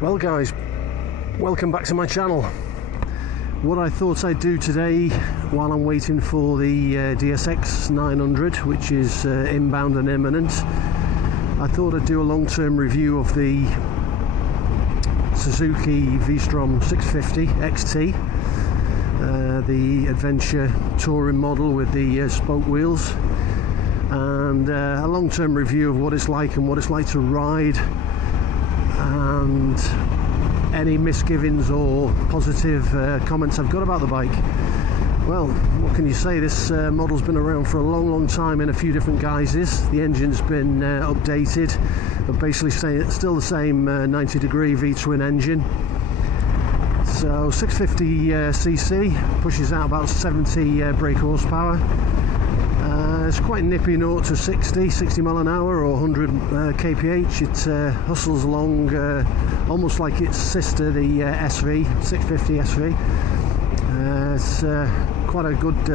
Well guys, welcome back to my channel. What I thought I'd do today while I'm waiting for the DSX 900, which is inbound and imminent, I thought I'd do a long-term review of the Suzuki V-Strom 650 XT, the adventure touring model with the spoke wheels, and a long-term review of what it's like and what it's like to ride, and any misgivings or positive comments I've got about the bike. Well, what can you say? This model's been around for a long time in a few different guises. The engine's been updated, but basically still the same 90-degree V-twin engine. So 650cc, pushes out about 70 brake horsepower. It's quite nippy 0 to 60 mile an hour or 100 kph. It hustles along almost like its sister, the SV 650 SV. It's quite a good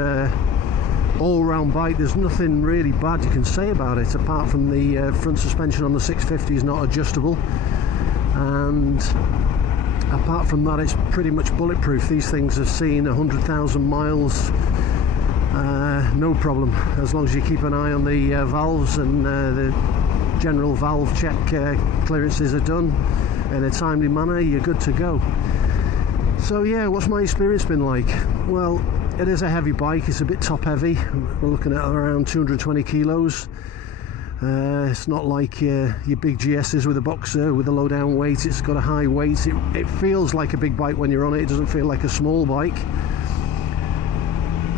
all-round bike. There's nothing really bad you can say about it, apart from the front suspension on the 650 is not adjustable, and apart from that it's pretty much bulletproof. These things have seen 100,000 miles. No problem, as long as you keep an eye on the valves and the general valve check clearances are done in a timely manner, you're good to go. So yeah, what's my experience been like? Well, it is a heavy bike. It's a bit top heavy. We're looking at around 220 kilos. It's not like your big GS's with a Boxer with a low down weight. It's got a high weight. It feels like a big bike when you're on it. It doesn't feel like a small bike.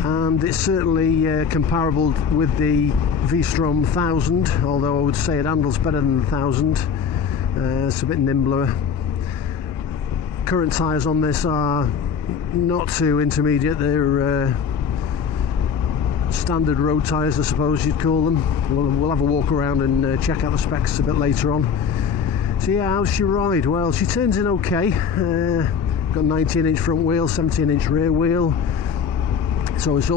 And it's certainly comparable with the V-Strom 1000, although I would say it handles better than the 1000. It's a bit nimbler. Current tyres on this are not too intermediate. They're standard road tyres, I suppose you'd call them. We'll have a walk around and check out the specs a bit later on. So yeah, how's she ride? Well, she turns in okay. Got 19-inch front wheel, 17-inch rear wheel. So it's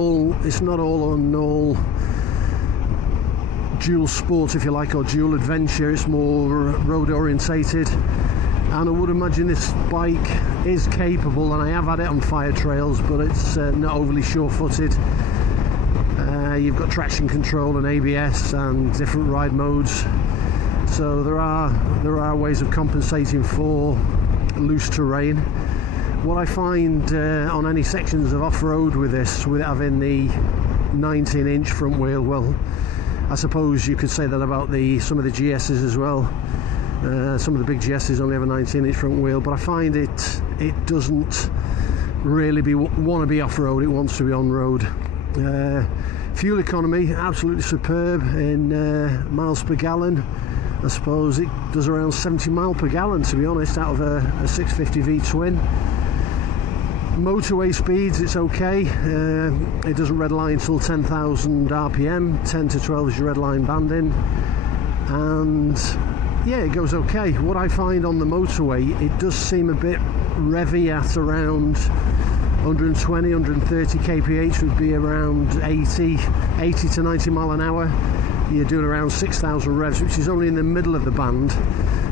not all on all dual sport, if you like, or dual adventure. It's more road orientated, and I would imagine this bike is capable, and I have had it on fire trails, but it's not overly sure-footed. You've got traction control and ABS and different ride modes, so there are ways of compensating for loose terrain. What I find on any sections of off-road with this, with it having the 19-inch front wheel, well, I suppose you could say that about some of the GS's as well. Some of the big GS's only have a 19-inch front wheel, but I find it doesn't really want to be off-road. It wants to be on-road. Fuel economy, absolutely superb in miles per gallon. I suppose it does around 70 miles per gallon, to be honest, out of a 650 V-twin. Motorway speeds, it's okay. It doesn't redline until 10,000 RPM. 10 to 12 is your redline banding, and yeah, it goes okay. What I find on the motorway, it does seem a bit revvy at around 120, 130 kph would be around 80 to 90 mile an hour. You're doing around 6,000 revs, which is only in the middle of the band.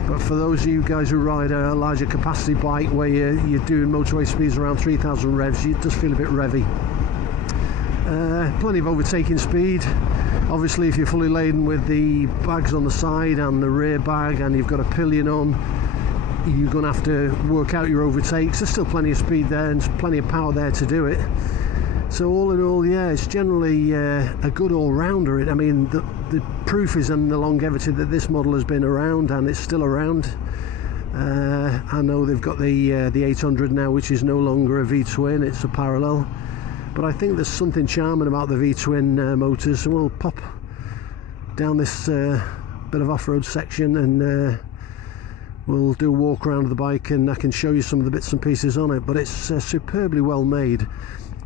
But for those of you guys who ride a larger capacity bike where you're doing motorway speeds around 3,000 revs, it does feel a bit revvy. Plenty of overtaking speed. Obviously, if you're fully laden with the bags on the side and the rear bag, and you've got a pillion on, you're going to have to work out your overtakes. There's still plenty of speed there and plenty of power there to do it. So all in all, yeah, it's generally a good all-rounder. I mean, the proof is in the longevity that this model has been around, and it's still around. I know they've got the 800 now, which is no longer a V-twin, it's a parallel. But I think there's something charming about the V-twin motors. So we'll pop down this bit of off-road section, and we'll do a walk around the bike, and I can show you some of the bits and pieces on it. But it's superbly well made.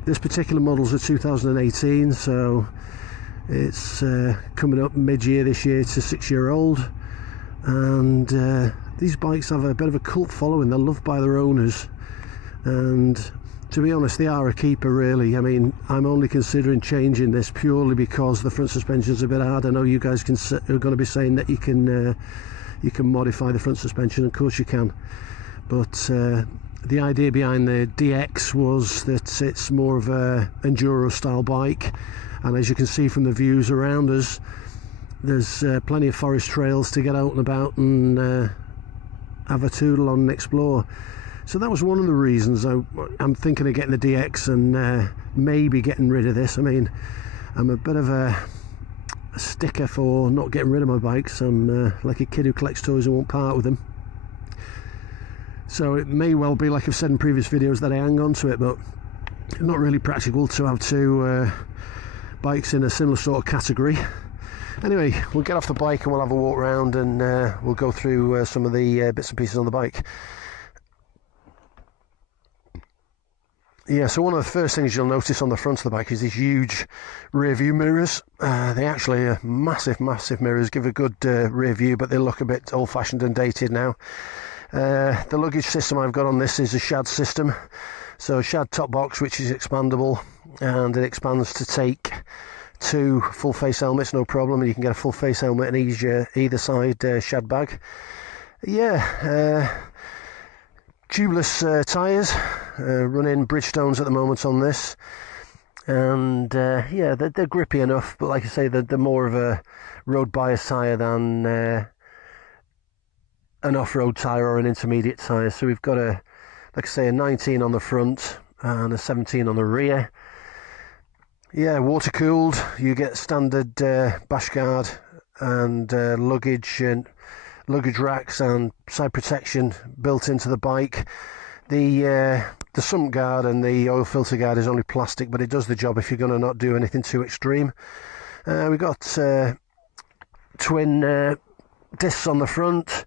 This particular model's a 2018, so it's coming up mid-year this year to 6-year-old, and these bikes have a bit of a cult following. They're loved by their owners, and to be honest, they are a keeper, really. I mean, I'm only considering changing this purely because the front suspension's a bit hard. I know you guys are going to be saying that you can you can modify the front suspension. Of course you can, but the idea behind the DX was that it's more of a enduro style bike, and as you can see from the views around us, there's plenty of forest trails to get out and about and have a toodle on and explore. So that was one of the reasons I'm thinking of getting the DX and maybe getting rid of this. I mean, I'm a bit of a sticker for not getting rid of my bikes. I'm like a kid who collects toys and won't part with them. So it may well be, like I've said in previous videos, that I hang on to it, but not really practical to have two bikes in a similar sort of category. Anyway, we'll get off the bike and we'll have a walk around, and we'll go through some of the bits and pieces on the bike. Yeah, so one of the first things you'll notice on the front of the bike is these huge rear view mirrors. They actually are massive mirrors, give a good rear view, but they look a bit old-fashioned and dated now. The luggage system I've got on this is a Shad system, so Shad top box, which is expandable, and it expands to take 2 full face helmets, no problem, and you can get a full face helmet and either side Shad bag. Yeah, tubeless tyres, running Bridgestones at the moment on this, and yeah, they're grippy enough, but like I say, they're more of a road bias tyre than an off-road tyre or an intermediate tyre. So we've got a, like I say, a 19 on the front and a 17 on the rear. Yeah, water cooled. You get standard bash guard and luggage racks and side protection built into the bike. The sump guard and the oil filter guard is only plastic, but it does the job if you're going to not do anything too extreme. We've got twin discs on the front,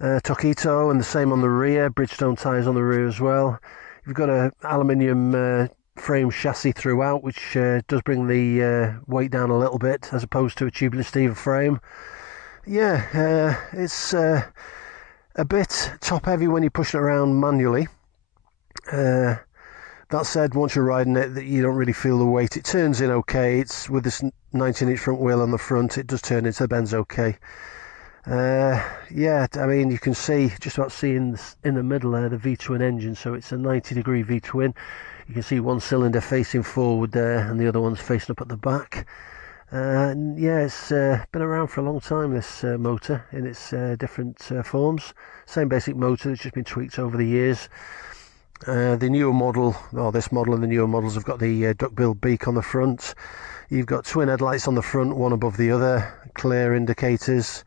Tokito, and the same on the rear. Bridgestone tyres on the rear as well. You've got a aluminium frame chassis throughout, which does bring the weight down a little bit as opposed to a tubular steel frame. Yeah, it's a bit top heavy when you push it around manually. That said, once you're riding it, you don't really feel the weight. It turns in okay. It's with this 19-inch front wheel on the front, it does turn into the bends okay. Yeah, I mean, you can see, just about seeing in the middle there, the V-twin engine. So it's a 90-degree V-twin. You can see one cylinder facing forward there and the other one's facing up at the back. And yeah, it's been around for a long time, this motor, in its different forms. Same basic motor that's just been tweaked over the years. The newer model, or this model and the newer models, have got the duckbill beak on the front. You've got twin headlights on the front, one above the other, clear indicators.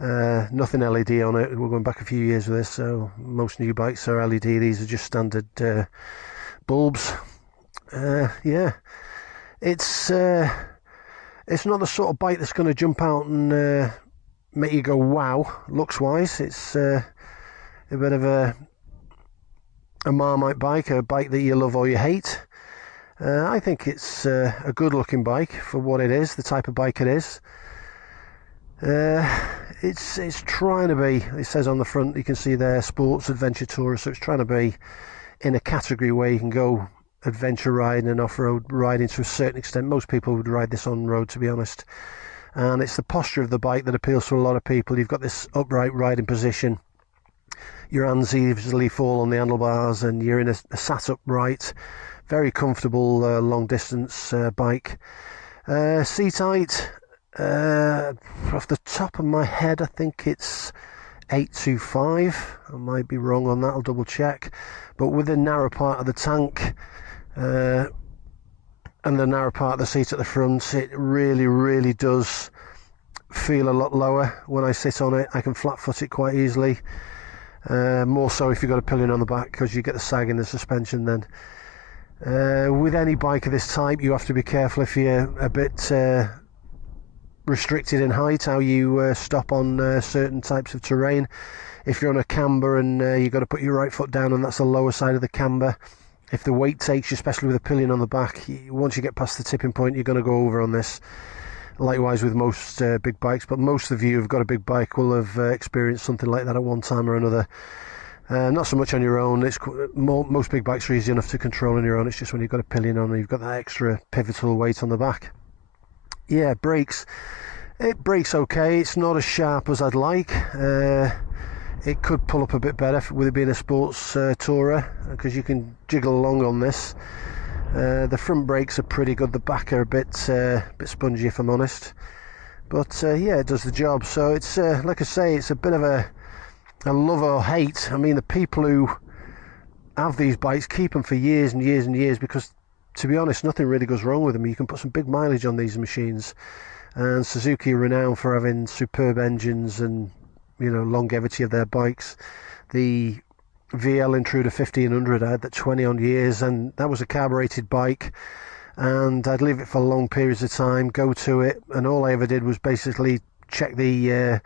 Nothing LED on it. We're going back a few years with this, so most new bikes are LED. These are just standard bulbs. Yeah, it's not the sort of bike that's going to jump out and make you go wow looks wise. It's a bit of a Marmite bike, a bike that you love or you hate. I think it's a good looking bike for what it is, the type of bike it is. It's trying to be, it says on the front, you can see there, sports adventure tourer, so it's trying to be in a category where you can go adventure riding and off-road riding to a certain extent. Most people would ride this on road, to be honest, and it's the posture of the bike that appeals to a lot of people. You've got this upright riding position, your hands easily fall on the handlebars, and you're in a sat upright, very comfortable long distance bike. Seat height, off the top of my head, I think it's 825. I might be wrong on that, I'll double check. But with the narrow part of the tank and the narrow part of the seat at the front, it really does feel a lot lower when I sit on it. I can flat foot it quite easily, more so if you've got a pillion on the back, because you get the sag in the suspension then. With any bike of this type, you have to be careful if you're a bit restricted in height, how you stop on certain types of terrain. If you're on a camber and you've got to put your right foot down, and that's the lower side of the camber, if the weight takes you, especially with a pillion on the back, once you get past the tipping point, you're going to go over on this. Likewise with most big bikes, but most of you who've got a big bike will have experienced something like that at one time or another. Not so much on your own. Most big bikes are easy enough to control on your own. It's just when you've got a pillion on and you've got that extra pivotal weight on the back. Yeah, brakes. It brakes okay, it's not as sharp as I'd like. It could pull up a bit better with it being a sports tourer, because you can jiggle along on this. The front brakes are pretty good, the back are a bit spongy if I'm honest, but yeah, it does the job. So it's like I say, it's a bit of a love or hate. I mean, the people who have these bikes keep them for years and years and years, because to be honest, nothing really goes wrong with them. You can put some big mileage on these machines, and Suzuki are renowned for having superb engines and, you know, longevity of their bikes. The VL Intruder 1500, I had that 20 on years, and that was a carbureted bike, and I'd leave it for long periods of time, go to it, and all I ever did was basically check the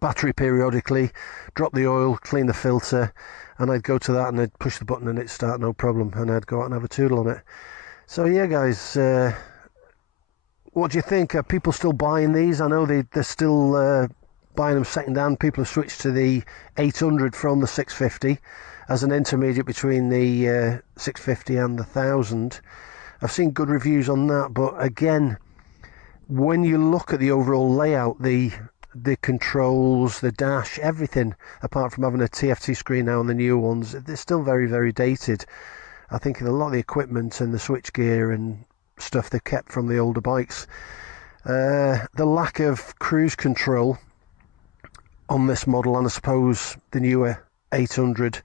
battery periodically, drop the oil, clean the filter, and I'd go to that and I'd push the button and it'd start no problem, and I'd go out and have a toodle on it. So yeah guys, what do you think? Are people still buying these? I know they're still buying them second hand. People have switched to the 800 from the 650 as an intermediate between the 650 and the 1000. I've seen good reviews on that, but again, when you look at the overall layout, the controls, the dash, everything, apart from having a TFT screen now on the newer ones, they're still very, very dated. I think a lot of the equipment and the switch gear and stuff they've kept from the older bikes. The lack of cruise control on this model, and I suppose the newer 800,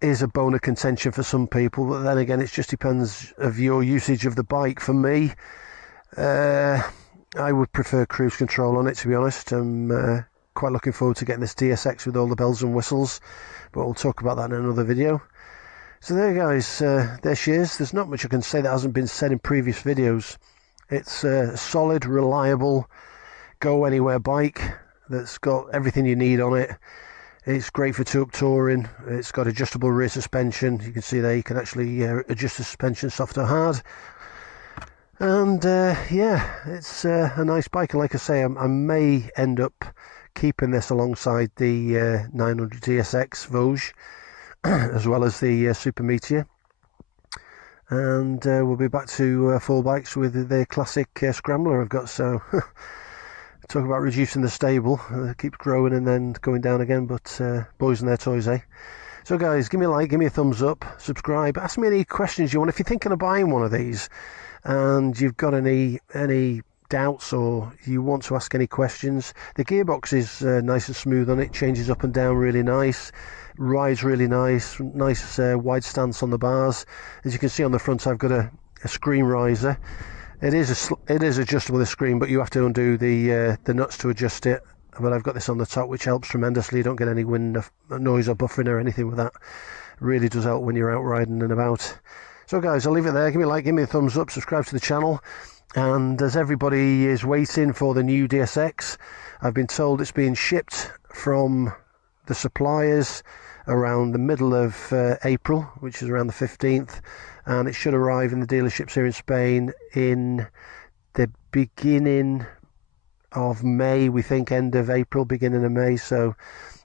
is a bone of contention for some people, but then again, it just depends of your usage of the bike. For me, I would prefer cruise control on it, to be honest. I'm quite looking forward to getting this DSX with all the bells and whistles, but we'll talk about that in another video. So there guys, there she is. There's not much I can say that hasn't been said in previous videos. It's a solid, reliable, go anywhere bike that's got everything you need on it. It's great for two-up touring. It's got adjustable rear suspension. You can see there you can actually adjust the suspension soft or hard. And yeah, it's a nice bike, and like I say, I may end up keeping this alongside the 900 DSX Vosges as well as the Super Meteor, and we'll be back to 4 bikes with the classic Scrambler I've got. So talk about reducing the stable, keeps growing and then going down again, but boys and their toys, eh? So guys, give me a like, give me a thumbs up, subscribe, ask me any questions you want. If you're thinking of buying one of these and you've got any doubts or you want to ask any questions, the gearbox is nice and smooth on it, changes up and down really nice, rides really nice wide stance on the bars. As you can see on the front, I've got a screen riser. It is adjustable, the screen, but you have to undo the nuts to adjust it. But I've got this on the top, which helps tremendously. You don't get any wind noise or buffering or anything with that. Really does help when you're out riding and about. So guys, I'll leave it there. Give me a like, give me a thumbs up, subscribe to the channel. And as everybody is waiting for the new DSX, I've been told it's being shipped from the suppliers around the middle of April, which is around the 15th, and it should arrive in the dealerships here in Spain in the beginning of May, we think, end of April, beginning of May. So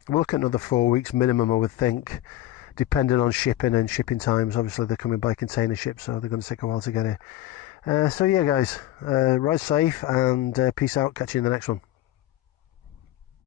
we'll look at another 4 weeks minimum, I would think, depending on shipping and shipping times. Obviously they're coming by container ship, so they're going to take a while to get here. So yeah guys, ride safe and peace out, catch you in the next one.